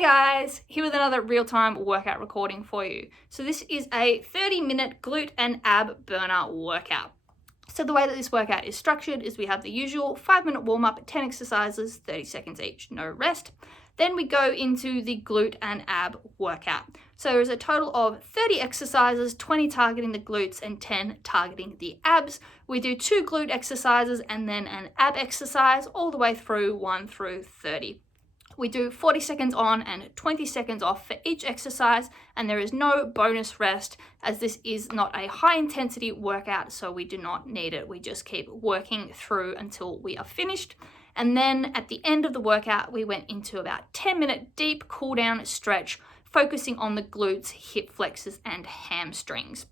Hey guys, here with another real-time workout recording for you. So this is a 30-minute glute and ab burner workout. So the way that this workout is structured is we have the usual 5-minute warm-up, 10 exercises, 30 seconds each, no rest. Then we go into the glute and ab workout. So there's a total of 30 exercises, 20 targeting the glutes and 10 targeting the abs. We do 2 glute exercises and then an ab exercise all the way through 1 through 30. We do 40 seconds on and 20 seconds off for each exercise, and there is no bonus rest as this is not a high intensity workout, so we do not need it. We just keep working through until we are finished. And then at the end of the workout, we went into about 10-minute deep cool down stretch, focusing on the glutes, hip flexors, and hamstrings.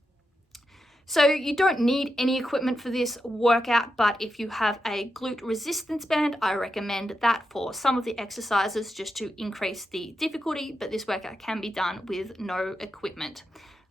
So you don't need any equipment for this workout, but if you have a glute resistance band, I recommend that for some of the exercises just to increase the difficulty, but this workout can be done with no equipment.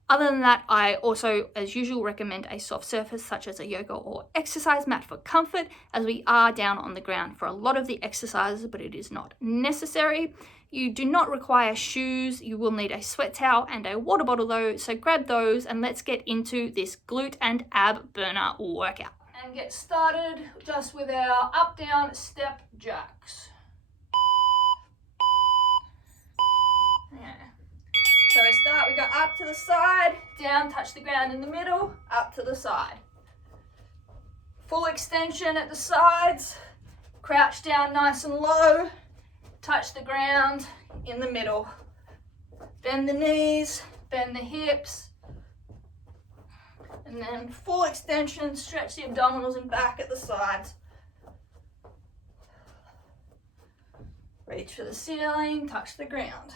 Other than that, I also, as usual, recommend a soft surface such as a yoga or exercise mat for comfort, as we are down on the ground for a lot of the exercises, but it is not necessary. You do not require shoes. You will need a sweat towel and a water bottle though, so grab those and let's get into this glute and ab burner workout. And get started just with our up, down, step jacks. Yeah. So we start, we go up to the side, down, touch the ground in the middle, up to the side. Full extension at the sides, crouch down nice and low, touch the ground in the middle. Bend the knees, bend the hips, and then full extension, stretch the abdominals and back at the sides. Reach for the ceiling, touch the ground.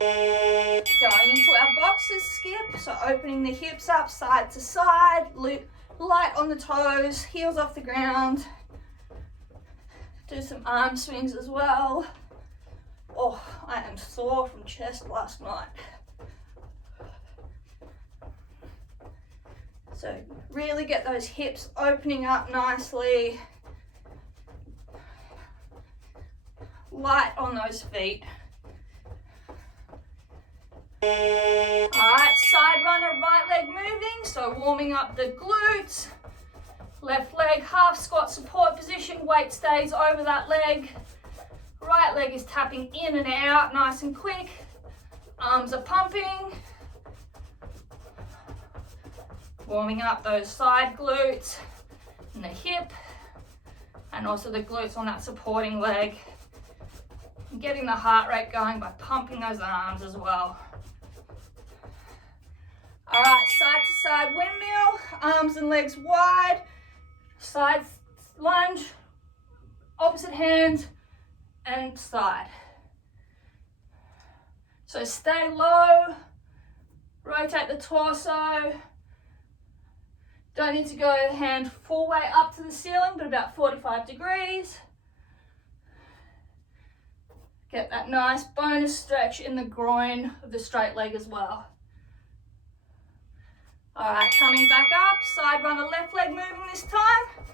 Going into our boxes skip, so opening the hips up side to side, light on the toes, heels off the ground. Do some arm swings as well. Oh, I am sore from chest last night. So really get those hips opening up nicely. Light on those feet. Alright, side runner, right leg moving, so warming up the glutes. Left leg, half squat support position, weight stays over that leg. Right leg is tapping in and out, nice and quick. Arms are pumping. Warming up those side glutes and the hip, and also the glutes on that supporting leg. And getting the heart rate going by pumping those arms as well. All right, side to side windmill, arms and legs wide, side lunge, opposite hand and side. So stay low, rotate the torso. Don't need to go hand full way up to the ceiling, but about 45 degrees. Get that nice bonus stretch in the groin of the straight leg as well. All right, coming back up, side runner, left leg moving this time.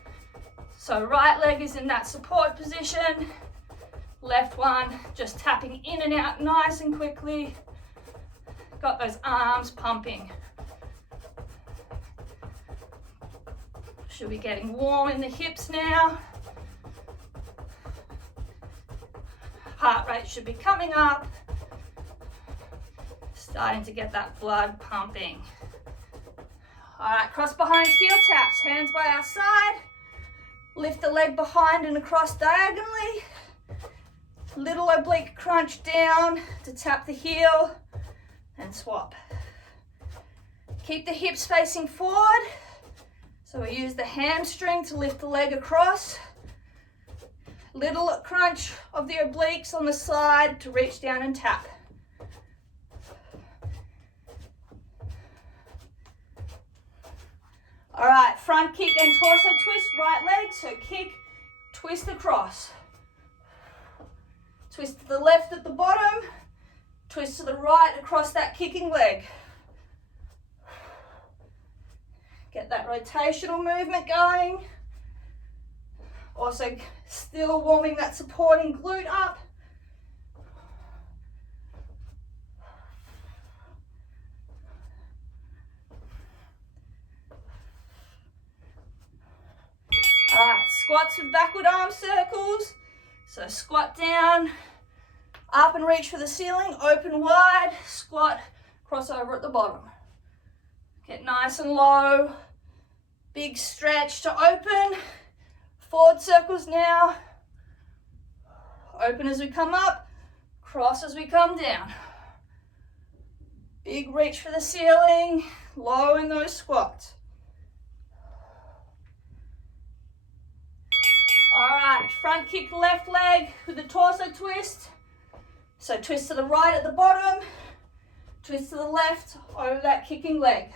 So right leg is in that support position. Left one, just tapping in and out nice and quickly. Got those arms pumping. Should be getting warm in the hips now. Heart rate should be coming up. Starting to get that blood pumping. All right, cross behind heel taps, hands by our side. Lift the leg behind and across diagonally. Little oblique crunch down to tap the heel and swap. Keep the hips facing forward. So we use the hamstring to lift the leg across. Little crunch of the obliques on the side to reach down and tap. All right, front kick and torso twist, right leg. So kick, twist across. Twist to the left at the bottom, twist to the right across that kicking leg. Get that rotational movement going. Also still warming that supporting glute up. squats with backward arm circles. So squat down, up and reach for the ceiling, open wide, squat, cross over at the bottom. Get nice and low, big stretch to open, forward circles now, open as we come up, cross as we come down. Big reach for the ceiling, low in those squats. All right, front kick left leg with the torso twist. So twist to the right at the bottom, twist to the left over that kicking leg.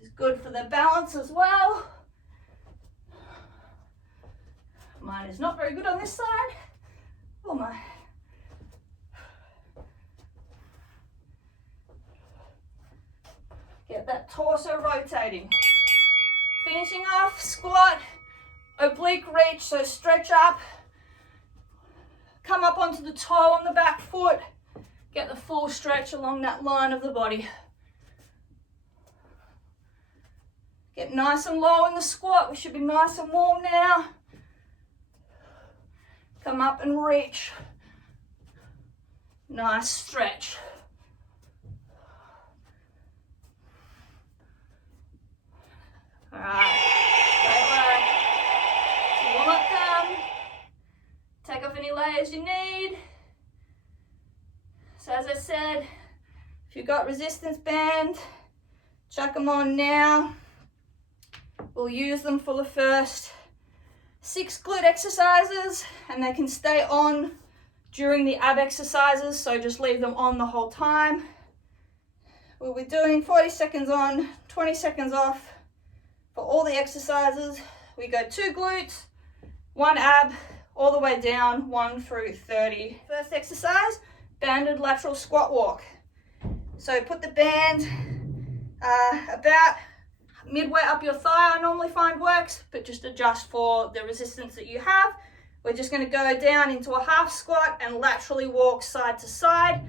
This is good for the balance as well. Mine is not very good on this side. Oh my. Get that torso rotating. Finishing off, squat, oblique reach, so stretch up. Come up onto the toe on the back foot. Get the full stretch along that line of the body. Get nice and low in the squat. We should be nice and warm now. Come up and reach. Nice stretch. All right, great work. So warm up done. Take off any layers you need. So as I said, if you've got resistance band, chuck them on now. We'll use them for the first 6 glute exercises, and they can stay on during the ab exercises, so just leave them on the whole time. We'll be doing 40 seconds on, 20 seconds off for all the exercises. We go 2 glutes, 1 ab, all the way down, 1 through 30. First exercise, banded lateral squat walk. So put the band about midway up your thigh. I normally find works, but just adjust for the resistance that you have. We're just going to go down into a half squat and laterally walk side to side,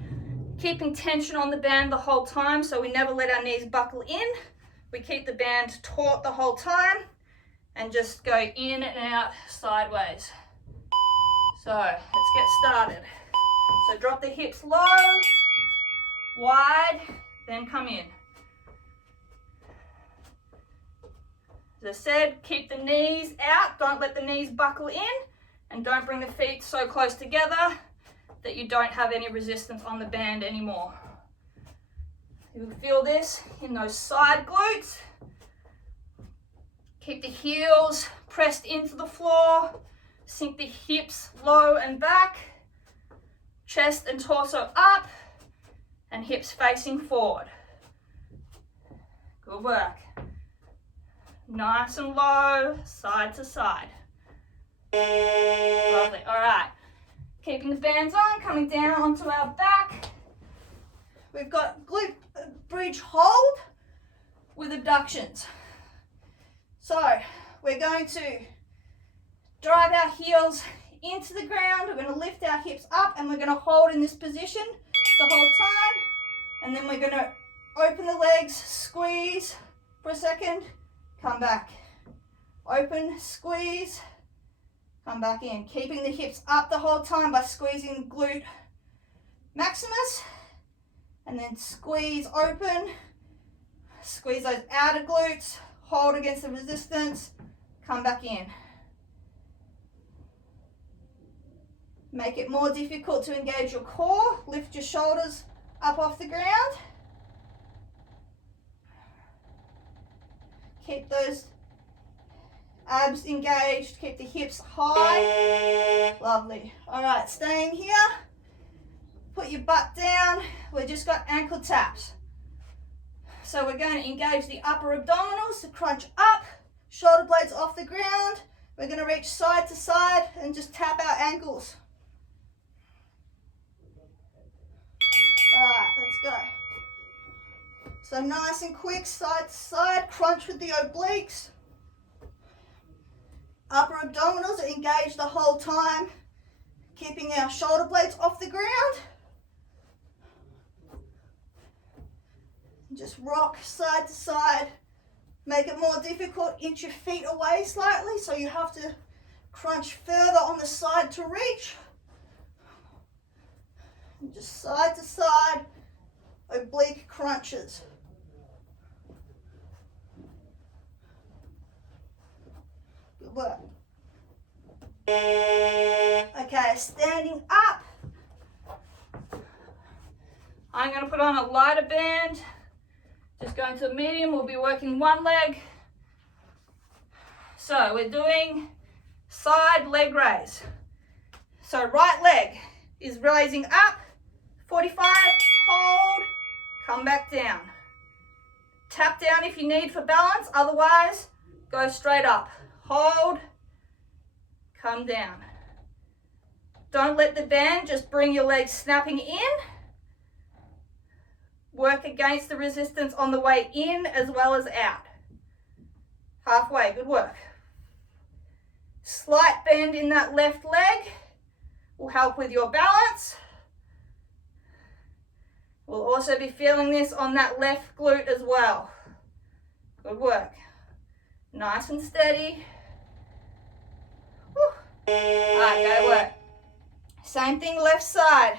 keeping tension on the band the whole time, so we never let our knees buckle in. We keep the band taut the whole time and just go in and out sideways. So let's get started. So drop the hips low, wide, then come in. As I said, keep the knees out, don't let the knees buckle in, and don't bring the feet so close together that you don't have any resistance on the band anymore. You'll feel this in those side glutes. Keep the heels pressed into the floor, sink the hips low and back, chest and torso up, and hips facing forward. Good work. Nice and low, side to side. Lovely. All right. Keeping the bands on, coming down onto our back. We've got glute bridge hold with abductions. So we're going to drive our heels into the ground. We're going to lift our hips up and we're going to hold in this position the whole time. And then we're going to open the legs, squeeze for a second, come back. Open, squeeze, come back in. Keeping the hips up the whole time by squeezing glute maximus. And then squeeze open, squeeze those outer glutes, hold against the resistance, come back in. Make it more difficult to engage your core, lift your shoulders up off the ground. Keep those abs engaged, keep the hips high. Lovely. All right, staying here. Put your butt down. We've just got ankle taps. So we're going to engage the upper abdominals to crunch up, shoulder blades off the ground. We're going to reach side to side and just tap our ankles. All right, let's go. So nice and quick, side to side, crunch with the obliques. Upper abdominals are engaged the whole time, keeping our shoulder blades off the ground. Just rock side to side. Make it more difficult, inch your feet away slightly, so you have to crunch further on the side to reach. And just side to side, oblique crunches. Good work. Okay, standing up. I'm going to put on a lighter band. Just going to the medium, we'll be working one leg. So we're doing side leg raise. So right leg is raising up, 45, hold, come back down. Tap down if you need for balance, otherwise go straight up. Hold, come down. Don't let the band just bring your legs snapping in. Work against the resistance on the way in as well as out. Halfway, good work. Slight bend in that left leg will help with your balance. We'll also be feeling this on that left glute as well. Good work. Nice and steady. Whew. All right, go work. Same thing left side.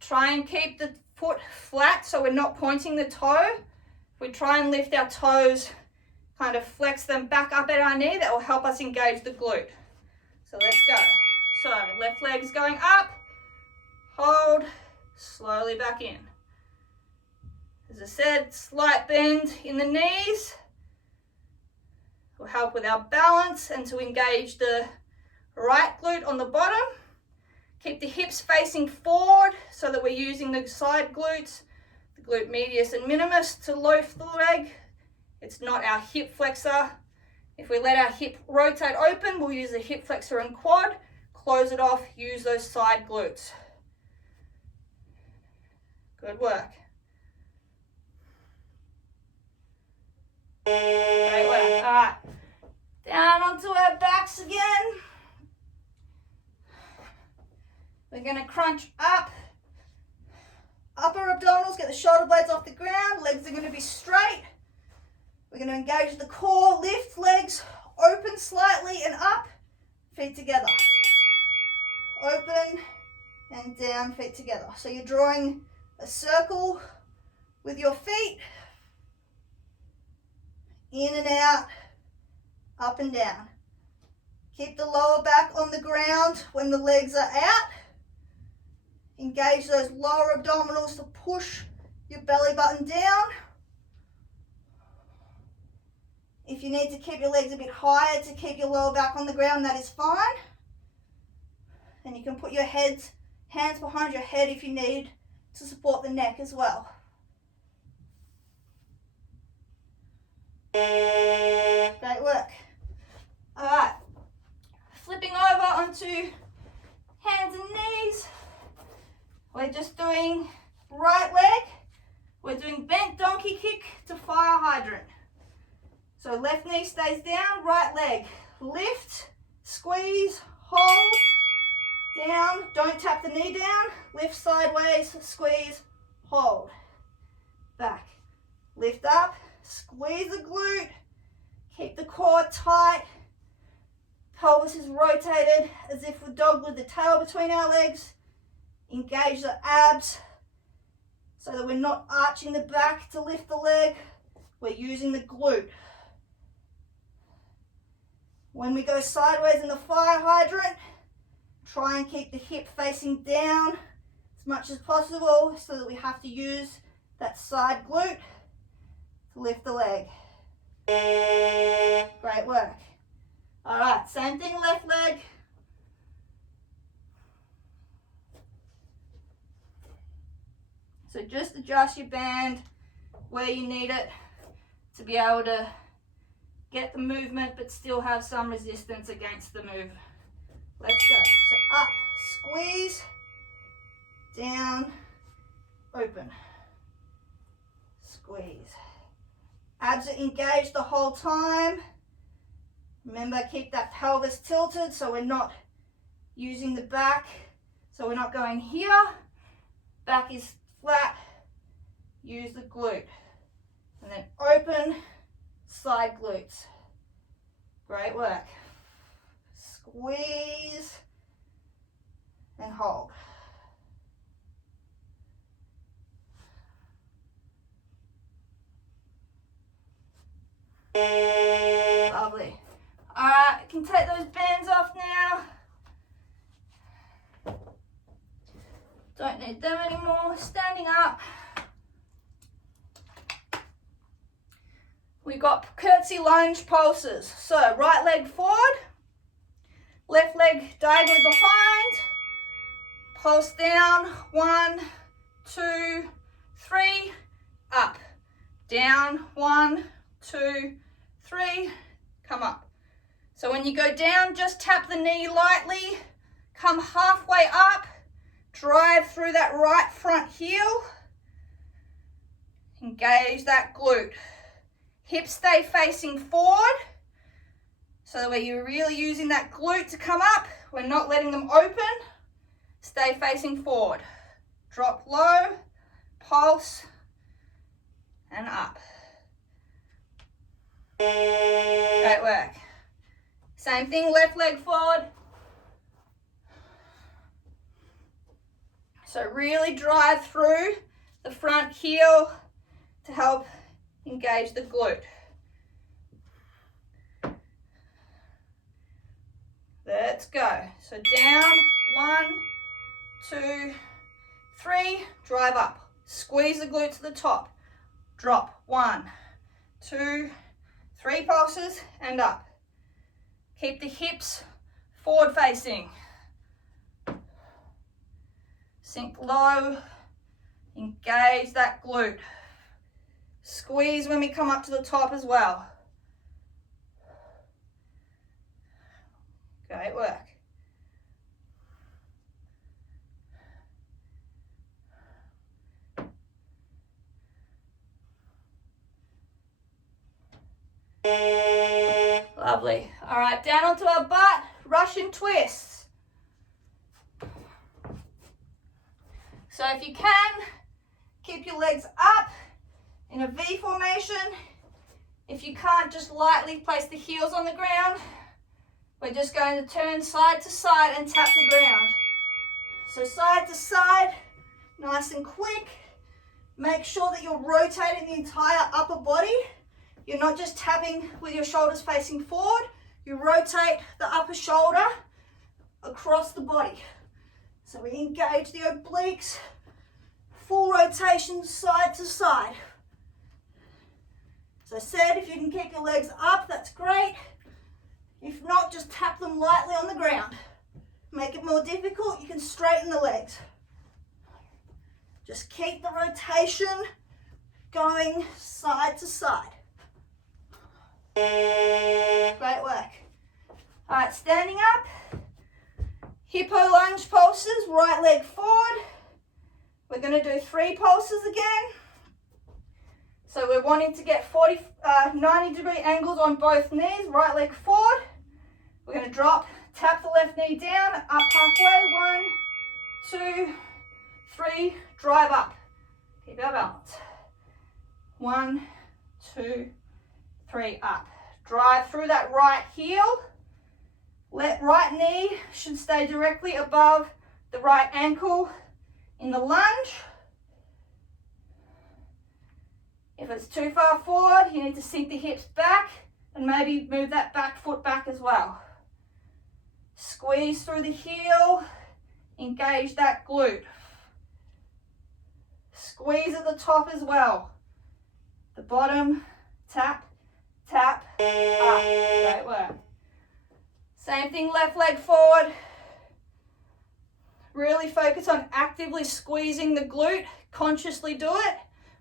Try and keep the foot flat so we're not pointing the toe. We try and lift our toes, kind of flex them back up at our knee. That will help us engage the glute. So let's go. So left leg is going up, hold, slowly back in. As I said, slight bend in the knees will help with our balance and to engage the right glute on the bottom. Keep the hips facing forward so that we're using the side glutes, the glute medius and minimus to lift the leg. It's not our hip flexor. If we let our hip rotate open, we'll use the hip flexor and quad. Close it off, use those side glutes. Good work. Great work. All right. Down onto our backs again. We're going to crunch up. Upper abdominals, get the shoulder blades off the ground. Legs are going to be straight. We're going to engage the core, lift legs, open slightly and up, feet together. Open and down, feet together. So you're drawing a circle with your feet. In and out, up and down. Keep the lower back on the ground when the legs are out. Engage those lower abdominals to push your belly button down. If you need to keep your legs a bit higher to keep your lower back on the ground, that is fine. And you can put your hands behind your head if you need to support the neck as well. Great work. All right, flipping over onto hands and knees. We're just doing right leg. We're doing bent donkey kick to fire hydrant. So left knee stays down, right leg. Lift, squeeze, hold, down. Don't tap the knee down. Lift sideways, squeeze, hold. Back. Lift up, squeeze the glute. Keep the core tight. Pelvis is rotated as if we're dog with the tail between our legs. Engage the abs so that we're not arching the back to lift the leg. We're using the glute. When we go sideways in the fire hydrant, try and keep the hip facing down as much as possible so that we have to use that side glute to lift the leg. Great work. All right, same thing, left leg. So just adjust your band where you need it to be able to get the movement but still have some resistance against the move. Let's go. So up, squeeze, down, open, squeeze. Abs are engaged the whole time. Remember, keep that pelvis tilted so we're not using the back. So we're not going here, back is flat, use the glute. And then open side glutes. Great work. Squeeze and hold. Lovely. All right, you can take those bands off now. Don't need them anymore. Standing up. We've got curtsy lunge pulses. So right leg forward, left leg diagonally behind, pulse down, 1, 2, 3, up, down, 1, 2, 3, come up. So when you go down, just tap the knee lightly, come halfway up, drive through that right front heel, engage that glute. Hips stay facing forward, so that you're really using that glute to come up. We're not letting them open. Stay facing forward. Drop low, pulse, and up. Great work. Same thing, left leg forward. So really drive through the front heel to help engage the glute. Let's go. So down, 1, 2, 3, drive up. Squeeze the glute to the top. Drop, 1, 2, 3 pulses and up. Keep the hips forward facing. Sink low, engage that glute. Squeeze when we come up to the top as well. Great work. Lovely. All right, down onto our butt, Russian twists. So if you can, keep your legs up in a V formation. If you can't, just lightly place the heels on the ground. We're just going to turn side to side and tap the ground. So side to side, nice and quick. Make sure that you're rotating the entire upper body. You're not just tapping with your shoulders facing forward. You rotate the upper shoulder across the body. So we engage the obliques, full rotation side to side. As I said, if you can keep your legs up, that's great. If not, just tap them lightly on the ground. Make it more difficult, you can straighten the legs. Just keep the rotation going side to side. Great work. All right, standing up. Hippo lunge pulses, right leg forward. We're going to do 3 pulses again. So we're wanting to get 90-degree angles on both knees, right leg forward. We're going to drop, tap the left knee down, up halfway, 1, 2, 3, drive up. Keep our balance. 1, 2, 3, up. Drive through that right heel. Right knee should stay directly above the right ankle in the lunge. If it's too far forward, you need to sink the hips back and maybe move that back foot back as well. Squeeze through the heel, engage that glute. Squeeze at the top as well. The bottom, tap, tap, up. Great work. Same thing, left leg forward. Really focus on actively squeezing the glute. Consciously do it.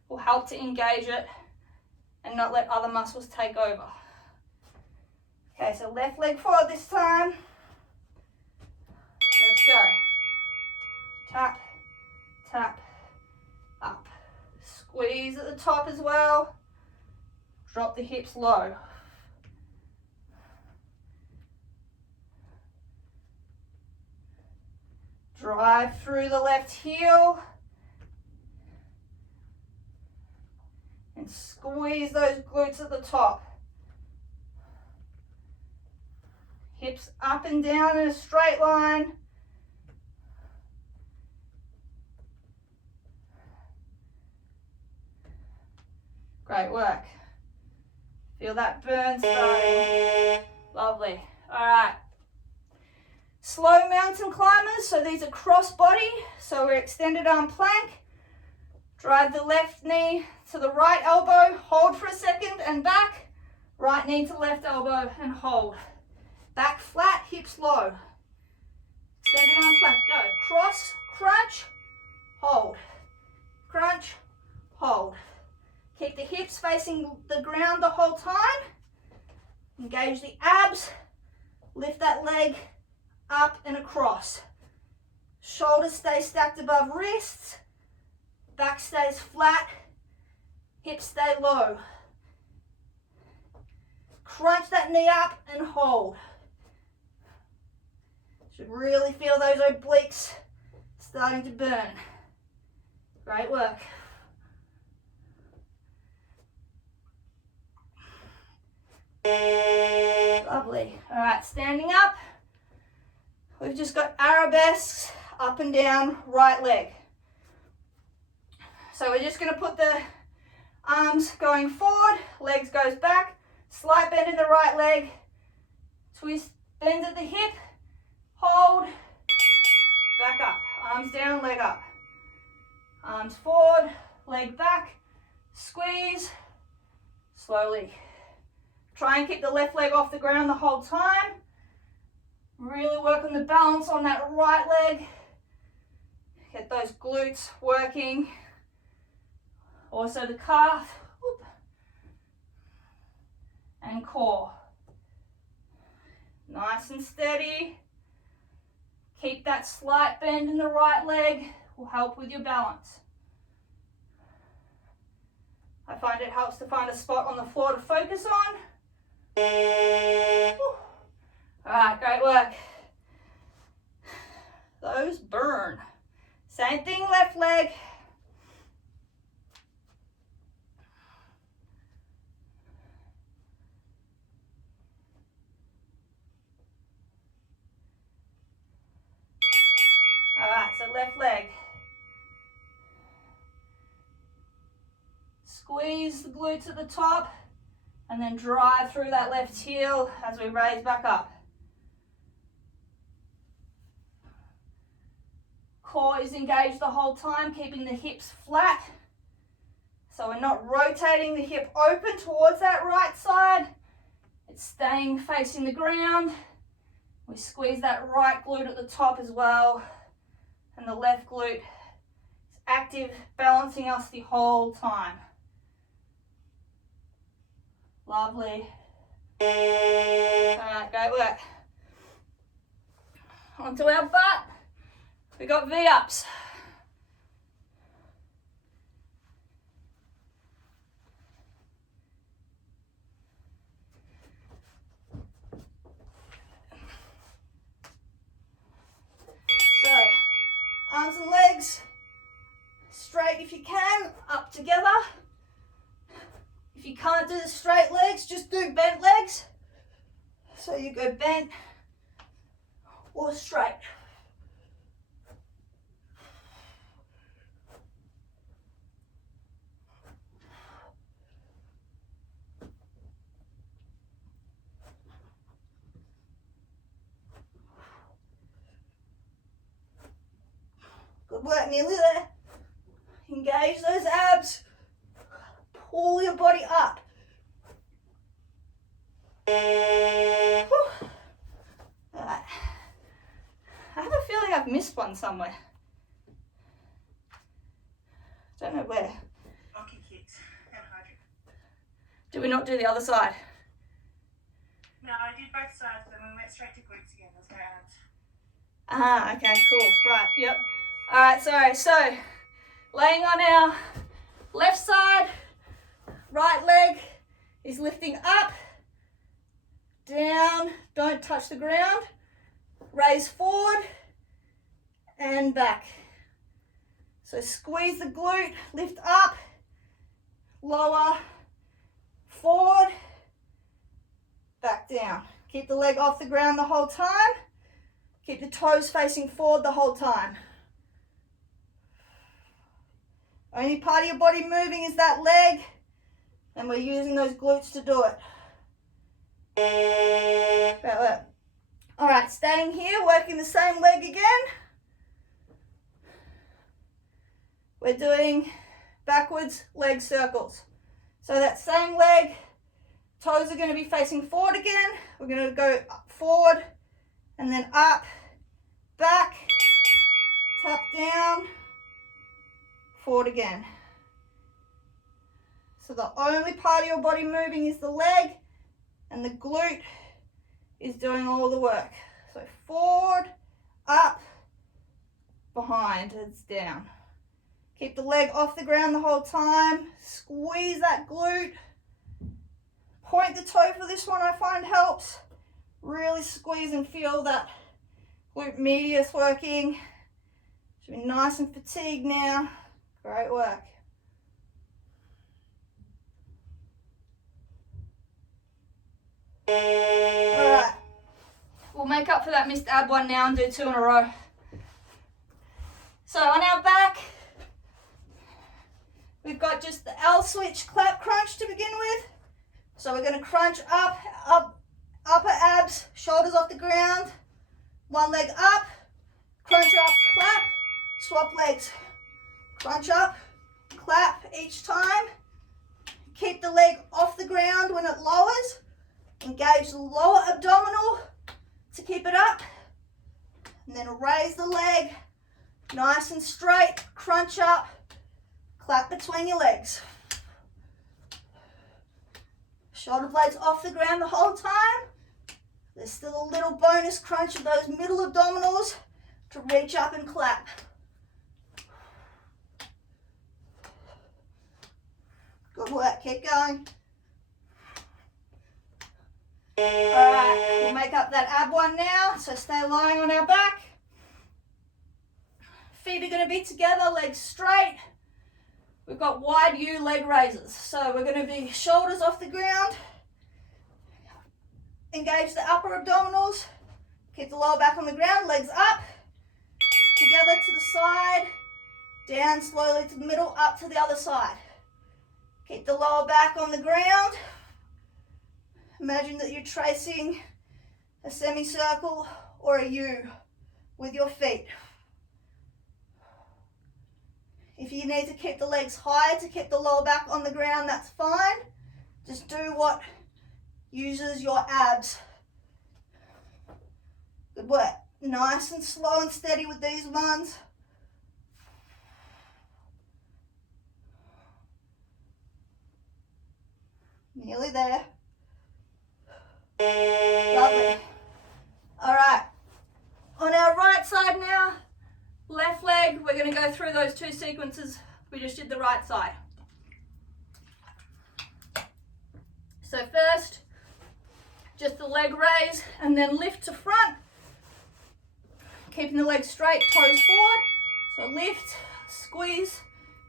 Will help to engage it and not let other muscles take over. Okay, so left leg forward this time. Let's go. Tap, tap, up. Squeeze at the top as well. Drop the hips low. Drive through the left heel. And squeeze those glutes at the top. Hips up and down in a straight line. Great work. Feel that burn starting. Lovely. All right. Slow mountain climbers. So these are cross body. So we're extended arm plank. Drive the left knee to the right elbow. Hold for a second and back. Right knee to left elbow and hold. Back flat, hips low. Extended arm plank. Go. Cross, crunch, hold. Crunch, hold. Keep the hips facing the ground the whole time. Engage the abs. Lift that leg up and across. Shoulders stay stacked above wrists. Back stays flat. Hips stay low. Crunch that knee up and hold. Should really feel those obliques starting to burn. Great work. Lovely. All right, standing up. We've just got arabesques, up and down, right leg. So we're just going to put the arms going forward, legs goes back, slight bend in the right leg, twist, bend at the hip, hold, back up, arms down, leg up. Arms forward, leg back, squeeze, slowly. Try and keep the left leg off the ground the whole time. Really work on the balance on that right leg. Get those glutes working. Also the calf. Whoop. And core. Nice and steady. Keep that slight bend in the right leg. Will help with your balance. I find it helps to find a spot on the floor to focus on. Alright, great work. Those burn. Same thing, left leg. Alright, so left leg. Squeeze the glutes at the top and then drive through that left heel as we raise back up. Core is engaged the whole time, keeping the hips flat. So we're not rotating the hip open towards that right side. It's staying facing the ground. We squeeze that right glute at the top as well. And the left glute is active, balancing us the whole time. Lovely. Alright, great work. Onto our butt. We got V-ups. So, arms and legs straight if you can, up together. If you can't do the straight legs, just do bent legs. So you go bent or straight. Good work, nearly there. Engage those abs. Pull your body up. Alright. I have a feeling I've missed one somewhere. Don't know where. Oblique kicks and hydrant. Did we not do the other side? No, I did both sides, but then we went straight to glutes again. There's no abs. Ah, okay, cool. Right, yep. Alright, sorry. So, laying on our left side, right leg is lifting up, down, don't touch the ground, raise forward, and back. So squeeze the glute, lift up, lower, forward, back down. Keep the leg off the ground the whole time. Keep the toes facing forward the whole time. Only part of your body moving is that leg, and we're using those glutes to do it. All right, staying here, working the same leg again. We're doing backwards leg circles. So that same leg, toes are going to be facing forward again. We're going to go forward and then up, back, tap down, forward again. So the only part of your body moving is the leg, and the glute is doing all the work. So forward, up, behind, it's down. Keep the leg off the ground the whole time. Squeeze that glute. Point the toe for this one, I find helps. Really squeeze and feel that glute medius working. Should be nice and fatigued now. Great work. Alright. We'll make up for that missed ab one now and do 2 in a row. So on our back, we've got just the L switch clap crunch to begin with. So we're going to crunch up, upper abs, shoulders off the ground. One leg up, crunch up, clap, swap legs. Crunch up, clap each time. Keep the leg off the ground when it lowers. Engage the lower abdominal to keep it up. And then raise the leg, nice and straight, crunch up, clap between your legs. Shoulder blades off the ground the whole time. There's still a little bonus crunch of those middle abdominals to reach up and clap. Good work, keep going. Alright, we'll make up that ab one now, so stay lying on our back. Feet are going to be together, legs straight. We've got wide U leg raises, so we're going to be shoulders off the ground. Engage the upper abdominals. Keep the lower back on the ground, legs up. Together to the side, down slowly to the middle, up to the other side. Keep the lower back on the ground. Imagine that you're tracing a semicircle or a U with your feet. If you need to keep the legs higher to keep the lower back on the ground, that's fine. Just do what uses your abs. Good work. Nice and slow and steady with these ones. Nearly there. Lovely. All right. On our right side now, left leg, we're going to go through those 2 sequences we just did the right side. So first, just the leg raise and then lift to front. Keeping the legs straight, toes forward. So lift, squeeze,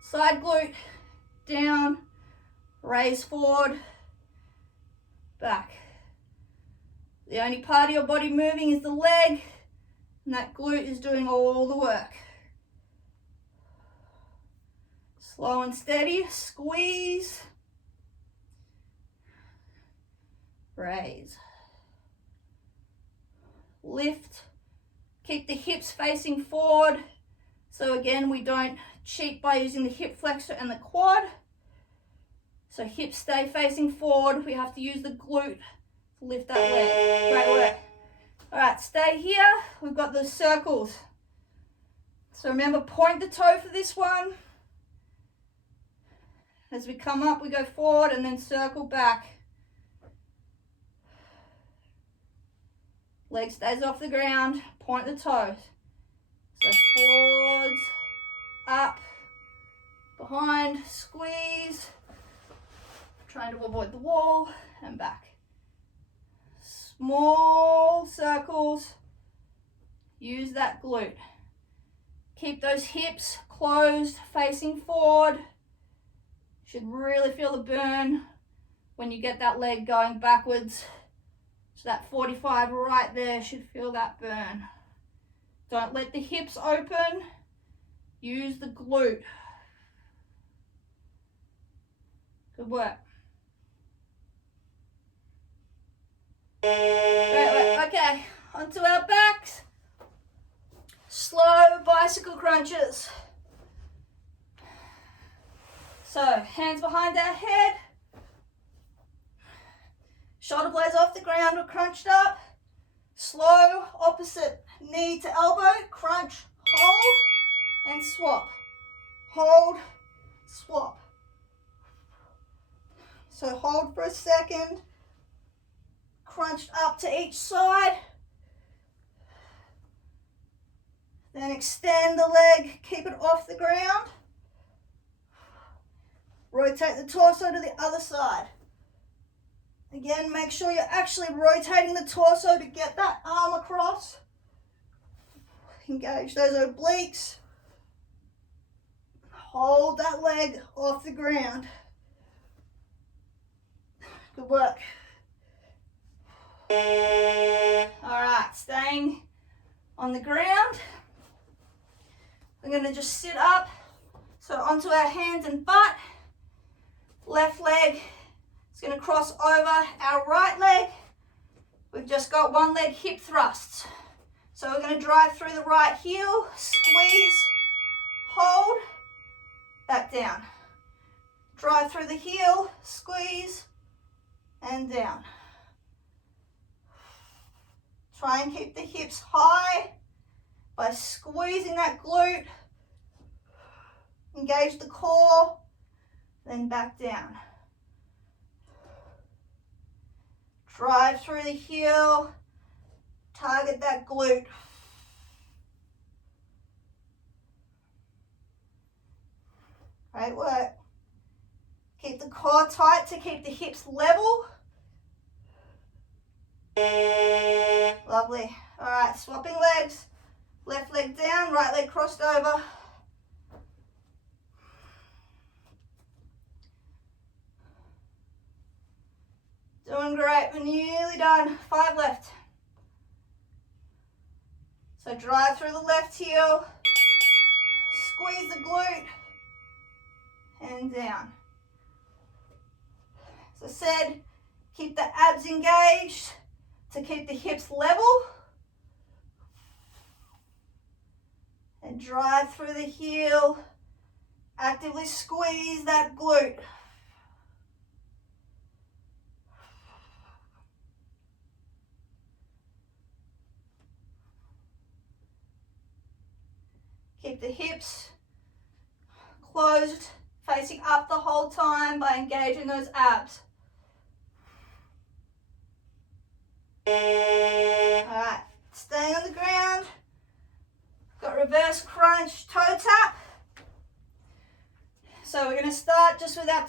side glute, down, raise forward, back. The only part of your body moving is the leg, and that glute is doing all the work. Slow and steady, squeeze, raise, lift, keep the hips facing forward. So again, we don't cheat by using the hip flexor and the quad. So hips stay facing forward. We have to use the glute to lift that leg. Great work. All right, stay here. We've got the circles. So remember, point the toe for this one. As we come up, we go forward and then circle back. Leg stays off the ground, point the toes. So forwards, up, behind, squeeze. Trying to avoid the wall and back. Small circles. Use that glute. Keep those hips closed, facing forward. Should really feel the burn when you get that leg going backwards. So that 45 right there should feel that burn. Don't let the hips open. Use the glute. Good work. Great work. Okay, onto our backs. Slow bicycle crunches. So, hands behind our head. Shoulder blades off the ground or crunched up. Slow, opposite knee to elbow. Crunch, hold, and swap. Hold, swap. So hold for a second. Crunched up to each side. Then extend the leg, keep it off the ground. Rotate the torso to the other side. Again, make sure you're actually rotating the torso to get that arm across. Engage those obliques. Hold that leg off the ground. Good work. All right, staying on the ground. We're going to just sit up. So onto our hands and butt. Left leg is going to cross over our right leg. We've just got one leg hip thrusts. So we're going to drive through the right heel, squeeze, hold, back down. Drive through the heel, squeeze, and down. Try and keep the hips high by squeezing that glute. Engage the core, then back down. Drive through the heel, target that glute. Great work. Keep the core tight to keep the hips level. Lovely. All right, swapping legs. Left leg down, right leg crossed over. Doing great, we're nearly done. 5 left. So drive through the left heel, squeeze the glute, and down. As I said, keep the abs engaged to keep the hips level. And drive through the heel, actively squeeze that glute. Keep the hips closed, facing up the whole time by engaging those abs. All right, staying on the ground. Got reverse crunch toe tap. So we're going to start just with our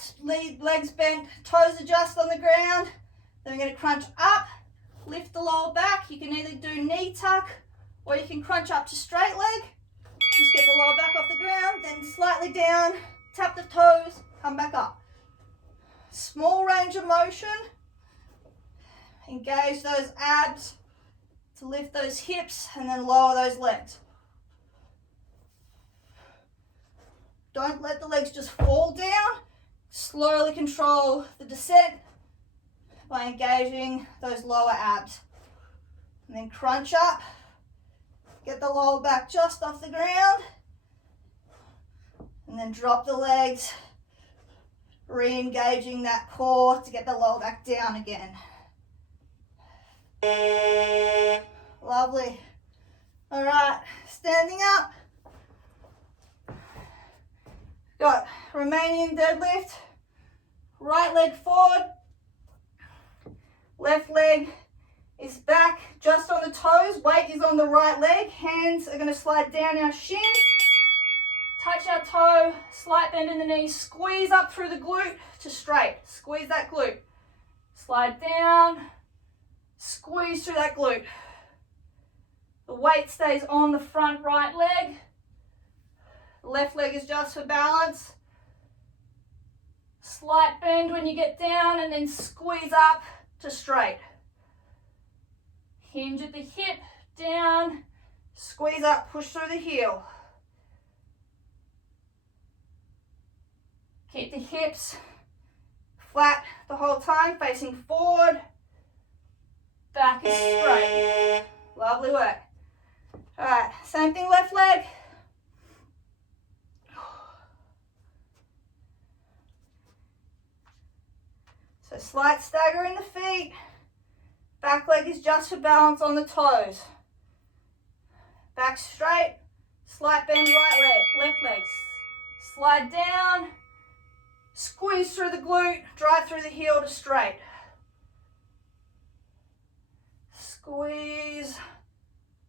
legs bent, toes adjust on the ground. Then we're going to crunch up, lift the lower back. You can either do knee tuck or you can crunch up to straight leg. Just get the lower back off the ground, then slightly down, tap the toes, come back up. Small range of motion. Engage those abs to lift those hips and then lower those legs. Don't let the legs just fall down. Slowly control the descent by engaging those lower abs. And then crunch up. Get the lower back just off the ground. And then drop the legs, re-engaging that core to get the lower back down again. Lovely. All right, standing up. Got Romanian deadlift. Right leg forward. Left leg is back just on the toes. Weight is on the right leg. Hands are going to slide down our shin. Touch our toe. Slight bend in the knees. Squeeze up through the glute to straight. Squeeze that glute. Slide down. Squeeze through that glute. The weight stays on the front right leg. Left leg is just for balance. Slight bend when you get down and then squeeze up to straight. Hinge at the hip, down, squeeze up, push through the heel. Keep the hips flat the whole time, facing forward. Back is straight. Lovely work. All right, same thing, left leg. So slight stagger in the feet. Back leg is just for balance on the toes. Back straight, slight bend right leg, left leg. Slide down, squeeze through the glute, drive through the heel to straight. Squeeze,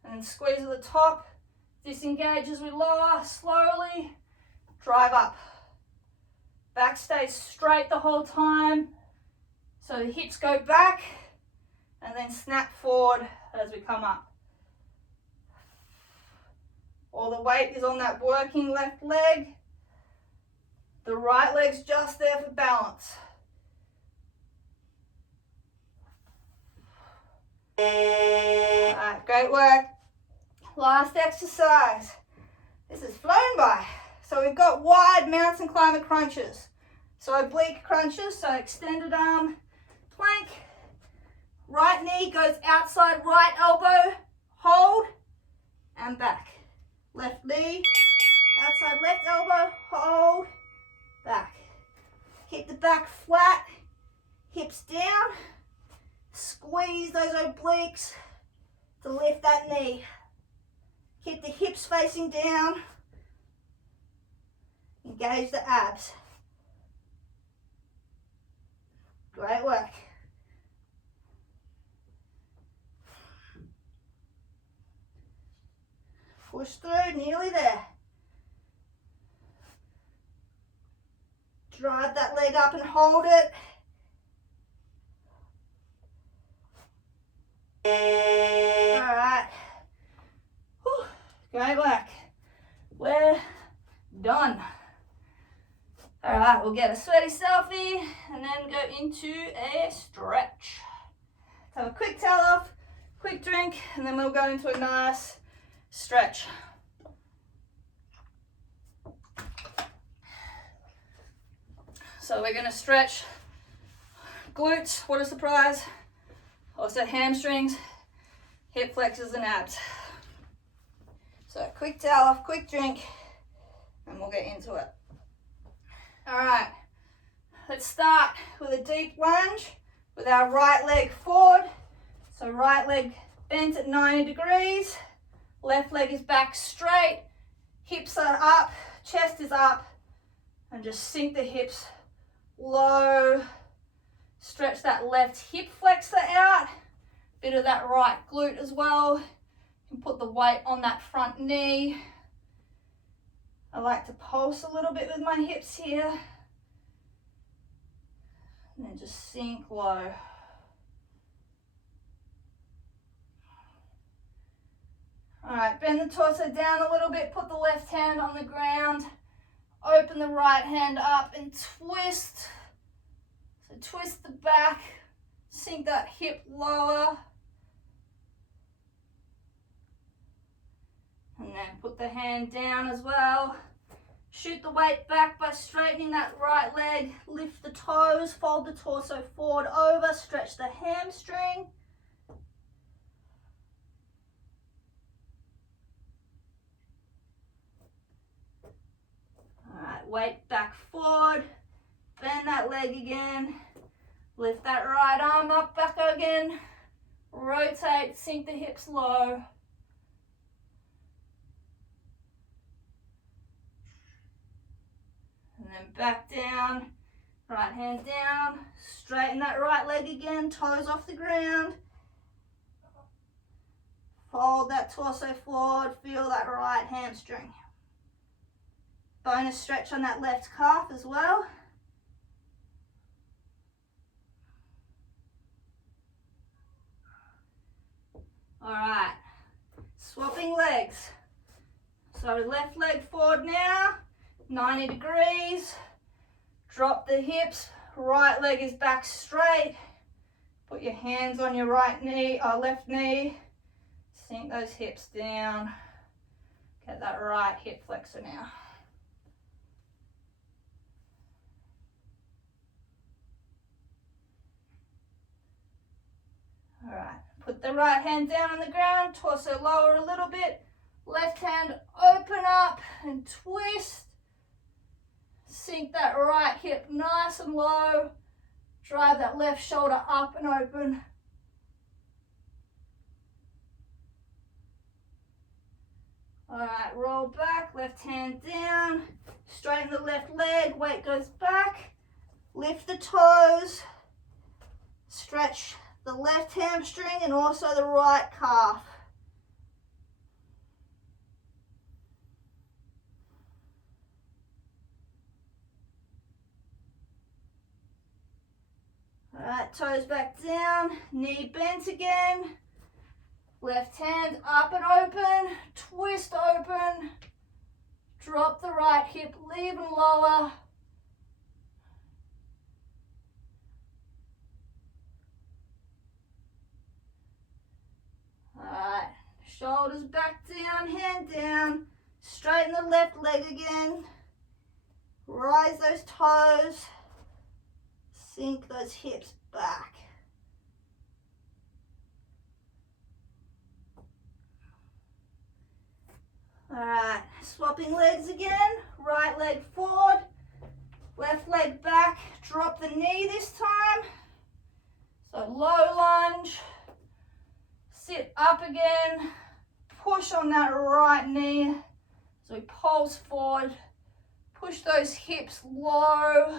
and then squeeze at the top. Disengage as we lower, slowly, drive up. Back stays straight the whole time. So the hips go back and then snap forward as we come up. All the weight is on that working left leg. The right leg's just there for balance. All right, great work. Last exercise. This is flown by. So we've got wide mountain climber crunches. So oblique crunches, so extended arm plank. Right knee goes outside right elbow, hold, and back. Left knee, outside left elbow, hold, back. Keep the back flat, hips down. Squeeze those obliques to lift that knee. Keep the hips facing down. Engage the abs. Great work. Push through, nearly there. Drive that leg up and hold it. All right. Whew. Great work. We're done. All right, we'll get a sweaty selfie and then go into a stretch. Have a quick towel off, quick drink, and then we'll go into a nice stretch. So we're going to stretch glutes, what a surprise. Also hamstrings, hip flexors and abs. So quick towel off, quick drink, and we'll get into it. All right, let's start with a deep lunge with our right leg forward. So right leg bent at 90 degrees, left leg is back straight, hips are up, chest is up, and just sink the hips low. Stretch that left hip flexor out, bit of that right glute as well. You can put the weight on that front knee. I like to pulse a little bit with my hips here. And then just sink low. All right, bend the torso down a little bit, put the left hand on the ground, open the right hand up and twist. So twist the back, sink that hip lower. And then put the hand down as well. Shoot the weight back by straightening that right leg. Lift the toes, fold the torso forward over, stretch the hamstring. All right, weight back forward. Bend that leg again. Lift that right arm up, back again. Rotate, sink the hips low. And then back down, right hand down, straighten that right leg again, toes off the ground. Fold that torso forward, feel that right hamstring. Bonus stretch on that left calf as well. All right, swapping legs. So left leg forward now, 90 degrees. Drop the hips, right leg is back straight. Put your hands on your right knee, or left knee. Sink those hips down. Get that right hip flexor now. All right, put the right hand down on the ground, torso lower a little bit. Left hand open up and twist. Sink that right hip nice and low. Drive that left shoulder up and open. All right, roll back, left hand down. Straighten the left leg, weight goes back. Lift the toes. Stretch the left hamstring and also the right calf. All right, toes back down, knee bent again. Left hand up and open, twist open. Drop the right hip even lower. All right, shoulders back down, hand down. Straighten the left leg again. Rise those toes. Sink those hips back. All right, swapping legs again. Right leg forward, left leg back. Drop the knee this time. So low lunge. Sit up again. Push on that right knee. So we pulse forward. Push those hips low.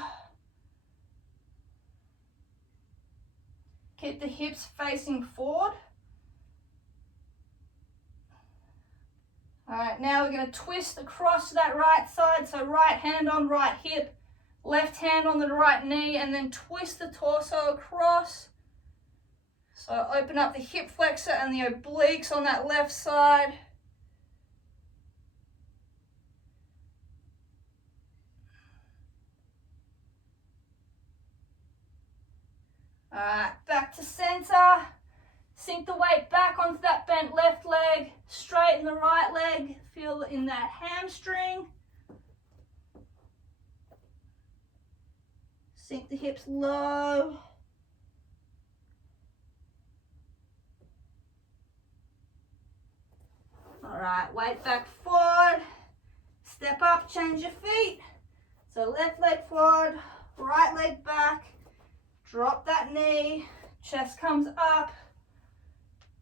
Keep the hips facing forward. All right, now we're going to twist across to that right side. So right hand on right hip, left hand on the right knee, and then twist the torso across. So open up the hip flexor and the obliques on that left side. All right, back to center. Sink the weight back onto that bent left leg. Straighten the right leg. Feel in that hamstring. Sink the hips low. All right, weight back forward. Step up, change your feet. So left leg forward, right leg back. Drop that knee, chest comes up.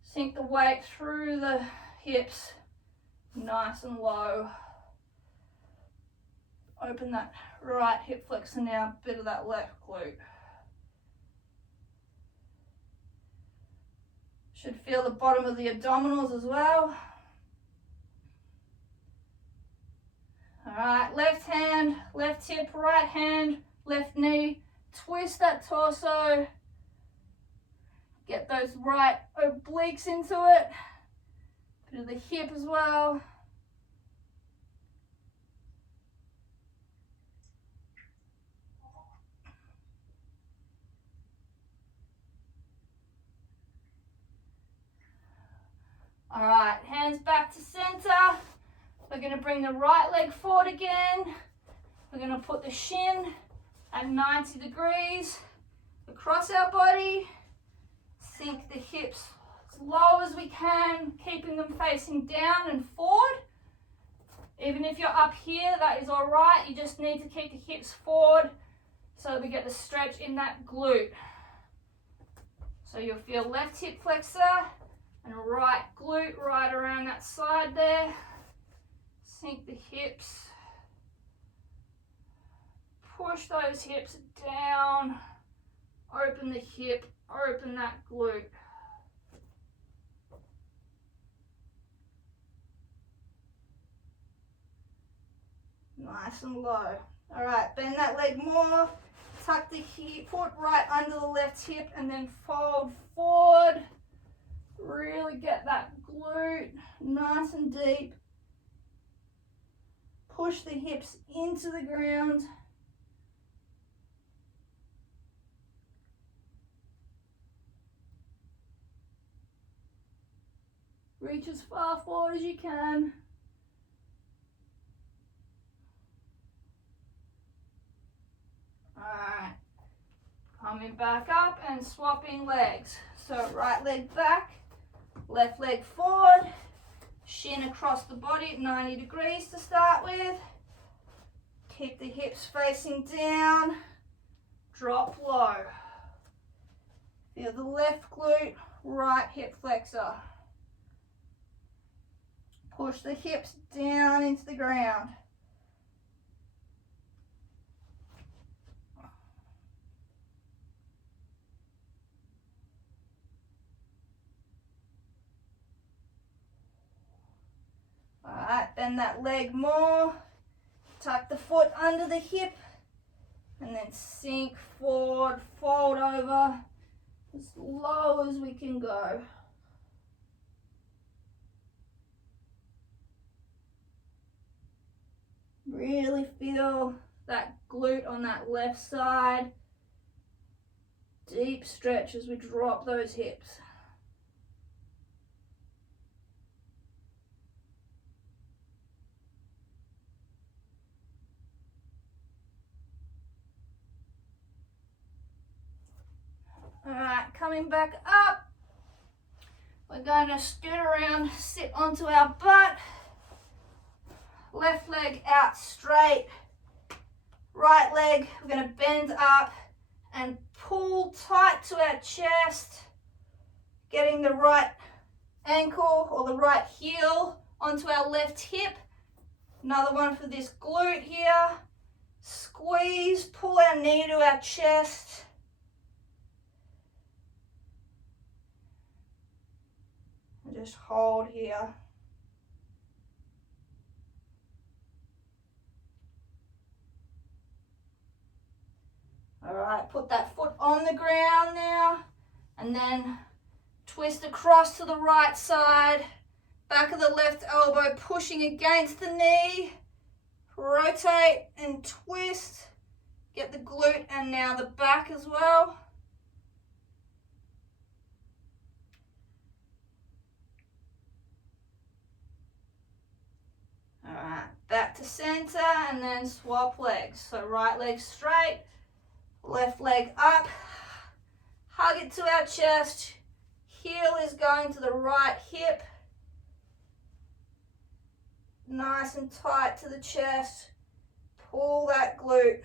Sink the weight through the hips, nice and low. Open that right hip flexor now, bit of that left glute. Should feel the bottom of the abdominals as well. All right, left hand, left hip, right hand, left knee. Twist that torso. Get those right obliques into it. Bit of the hip as well. All right, hands back to center. We're going to bring the right leg forward again. We're going to put the shin at 90 degrees across our body. Sink the hips as low as we can, keeping them facing down and forward. Even if you're up here, that is all right. You just need to keep the hips forward so that we get the stretch in that glute. So you'll feel left hip flexor and right glute right around that side there. Sink the hips. Push those hips down. Open the hip, open that glute. Nice and low. All right, bend that leg more. Tuck the foot right under the left hip and then fold forward. Really get that glute nice and deep. Push the hips into the ground. Reach as far forward as you can. Alright, coming back up and swapping legs. So right leg back, left leg forward, shin across the body at 90 degrees to start with. Keep the hips facing down, drop low. Feel the left glute, right hip flexor. Push the hips down into the ground. Alright, bend that leg more. Tuck the foot under the hip and then sink forward, fold over as low as we can go. Really feel that glute on that left side. Deep stretch as we drop those hips. Alright, coming back up, we're going to scoot around, sit onto our butt, left leg out straight, right leg, we're going to bend up and pull tight to our chest, getting the right ankle or the right heel onto our left hip. Another one for this glute here. Squeeze, pull our knee to our chest. Just hold here. All right, put that foot on the ground now, and then twist across to the right side, back of the left elbow pushing against the knee, rotate and twist, get the glute and now the back as well. Alright, back to center and then swap legs. So right leg straight, left leg up, hug it to our chest, heel is going to the right hip, nice and tight to the chest, pull that glute.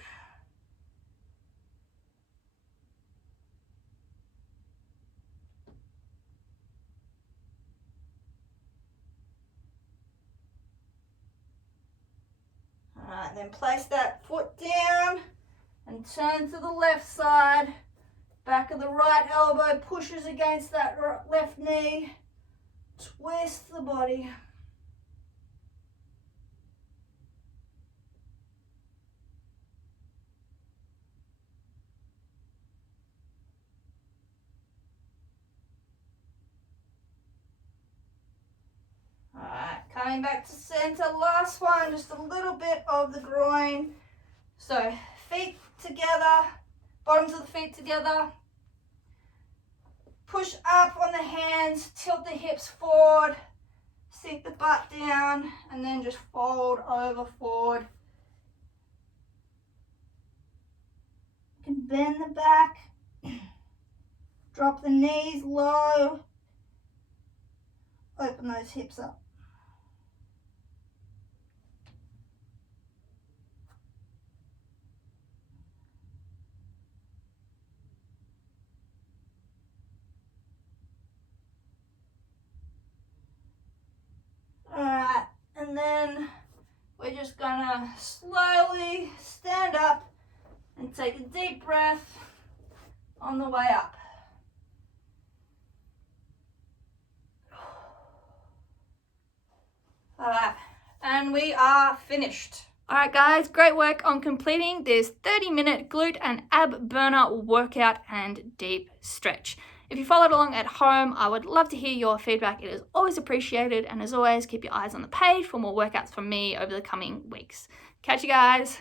Alright, then place that foot down and turn to the left side. Back of the right elbow pushes against that left knee. Twist the body. Alright, coming back to center, last one, just a little bit of the groin. So feet together, bottoms of the feet together. Push up on the hands, tilt the hips forward, sink the butt down, and then just fold over forward. You can bend the back, drop the knees low, open those hips up. Alright, and then we're just gonna slowly stand up and take a deep breath on the way up. Alright, and we are finished. Alright guys, great work on completing this 30-minute glute and ab burner workout and deep stretch. If you followed along at home, I would love to hear your feedback. It is always appreciated. And as always, keep your eyes on the page for more workouts from me over the coming weeks. Catch you guys.